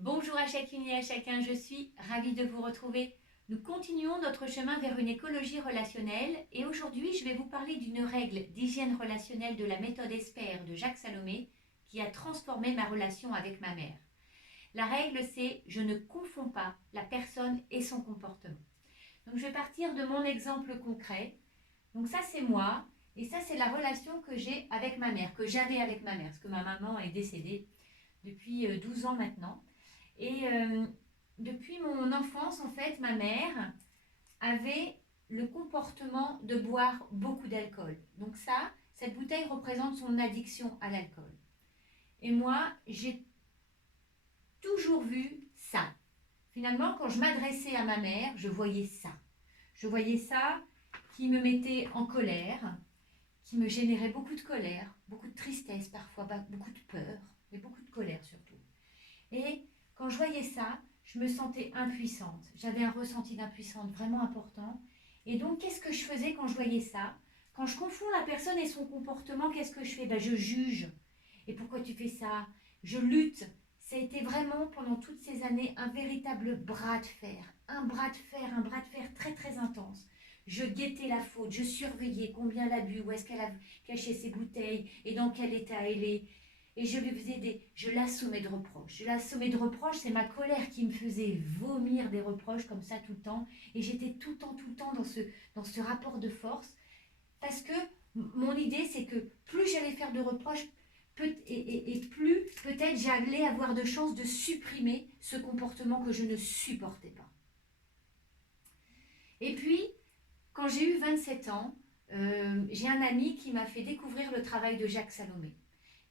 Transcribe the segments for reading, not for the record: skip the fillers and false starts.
Bonjour à chacune et à chacun, je suis ravie de vous retrouver. Nous continuons notre chemin vers une écologie relationnelle et aujourd'hui je vais vous parler d'une règle d'hygiène relationnelle de la méthode ESPER de Jacques Salomé qui a transformé ma relation avec ma mère. La règle c'est je ne confonds pas la personne et son comportement. Donc je vais partir de mon exemple concret. Donc ça c'est moi et ça c'est la relation que j'ai avec ma mère, que j'avais avec ma mère, parce que ma maman est décédée depuis 12 ans maintenant. Et depuis mon enfance, en fait, ma mère avait le comportement de boire beaucoup d'alcool. Donc ça, cette bouteille représente son addiction à l'alcool. Et moi, j'ai toujours vu ça. Finalement, quand je m'adressais à ma mère, je voyais ça. Je voyais ça qui me mettait en colère, qui me générait beaucoup de colère, beaucoup de tristesse parfois, beaucoup de peur, mais beaucoup de colère surtout. Et quand je voyais ça, je me sentais impuissante. J'avais un ressenti d'impuissance vraiment important. Et donc, qu'est-ce que je faisais quand je voyais ça? Quand je confonds la personne et son comportement, qu'est-ce que je fais? Je juge. Et pourquoi tu fais ça? Je lutte. Ça a été vraiment, pendant toutes ces années, un véritable bras de fer. Un bras de fer très très intense. Je guettais la faute, je surveillais combien elle a bu, où est-ce qu'elle a caché ses bouteilles et dans quel état elle est. Et je lui faisais je l'assommais de reproches. Je l'assommais de reproches, c'est ma colère qui me faisait vomir des reproches comme ça tout le temps. Et j'étais tout le temps dans ce rapport de force. Parce que mon idée, c'est que plus j'allais faire de reproches, et plus peut-être j'allais avoir de chances de supprimer ce comportement que je ne supportais pas. Et puis, quand j'ai eu 27 ans, j'ai un ami qui m'a fait découvrir le travail de Jacques Salomé.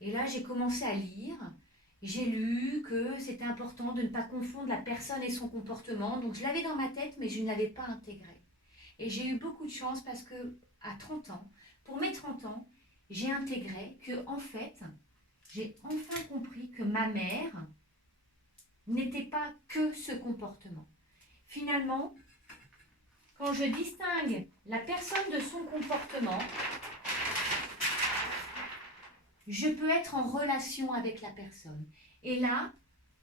Et là, j'ai commencé à lire. J'ai lu que c'était important de ne pas confondre la personne et son comportement. Donc, je l'avais dans ma tête, mais je ne l'avais pas intégré. Et j'ai eu beaucoup de chance parce que, à 30 ans, pour mes 30 ans, j'ai intégré que, en fait, j'ai enfin compris que ma mère n'était pas que ce comportement. Finalement, quand je distingue la personne de son comportement, je peux être en relation avec la personne. Et là,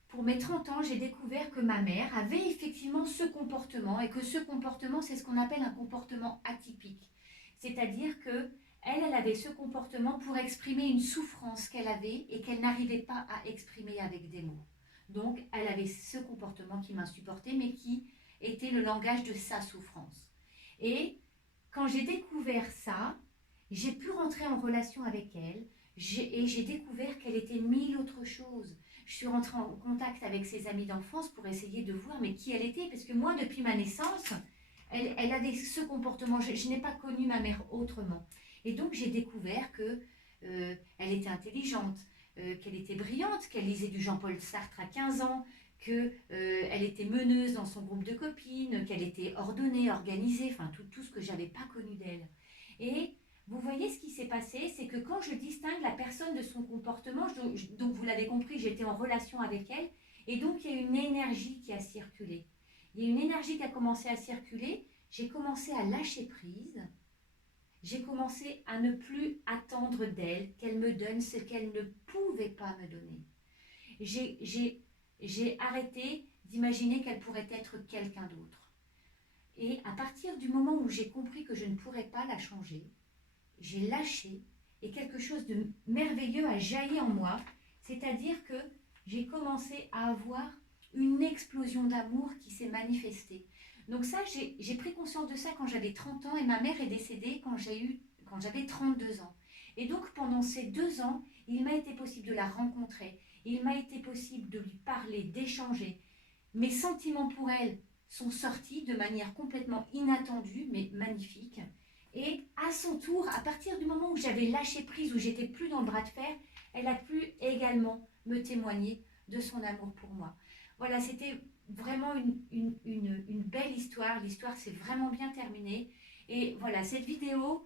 pour mes 30 ans, j'ai découvert que ma mère avait effectivement ce comportement et que ce comportement, c'est ce qu'on appelle un comportement atypique. C'est-à-dire que elle avait ce comportement pour exprimer une souffrance qu'elle avait et qu'elle n'arrivait pas à exprimer avec des mots. Donc, elle avait ce comportement qui m'insupportait, mais qui était le langage de sa souffrance. Et quand j'ai découvert ça, j'ai pu rentrer en relation avec elle et j'ai découvert qu'elle était mille autres choses. Je suis rentrée en contact avec ses amis d'enfance pour essayer de voir mais qui elle était, parce que moi, depuis ma naissance, elle avait ce comportement. Je n'ai pas connu ma mère autrement. Et donc, j'ai découvert que elle était intelligente, qu'elle était brillante, qu'elle lisait du Jean-Paul Sartre à 15 ans, qu'elle était meneuse dans son groupe de copines, qu'elle était ordonnée, organisée, enfin tout ce que j'avais pas connu d'elle. Et vous voyez ce qui s'est passé, c'est que quand je distingue la personne de son comportement, donc vous l'avez compris, j'étais en relation avec elle, et donc il y a une énergie qui a circulé. Il y a une énergie qui a commencé à circuler, j'ai commencé à lâcher prise, j'ai commencé à ne plus attendre d'elle qu'elle me donne ce qu'elle ne pouvait pas me donner. J'ai arrêté d'imaginer qu'elle pourrait être quelqu'un d'autre. Et à partir du moment où j'ai compris que je ne pourrais pas la changer, j'ai lâché et quelque chose de merveilleux a jailli en moi, c'est-à-dire que j'ai commencé à avoir une explosion d'amour qui s'est manifestée. Donc ça, j'ai pris conscience de ça quand j'avais 30 ans et ma mère est décédée quand j'avais 32 ans. Et donc pendant ces 2 ans, il m'a été possible de la rencontrer, il m'a été possible de lui parler, d'échanger. Mes sentiments pour elle sont sortis de manière complètement inattendue, mais magnifique. Et à son tour, à partir du moment où j'avais lâché prise, où j'étais plus dans le bras de fer, elle a pu également me témoigner de son amour pour moi. Voilà, c'était vraiment une belle histoire. L'histoire s'est vraiment bien terminée. Et voilà, cette vidéo,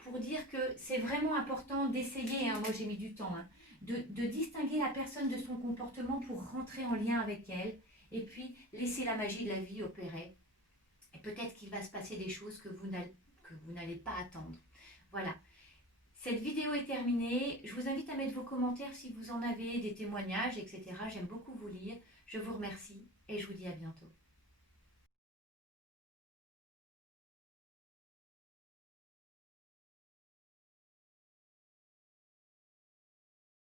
pour dire que c'est vraiment important d'essayer, hein, moi j'ai mis du temps, hein, de distinguer la personne de son comportement pour rentrer en lien avec elle et puis laisser la magie de la vie opérer. Et peut-être qu'il va se passer des choses que vous n'allez pas attendre. Voilà. Cette vidéo est terminée. Je vous invite à mettre vos commentaires si vous en avez, des témoignages, etc. J'aime beaucoup vous lire. Je vous remercie et je vous dis à bientôt.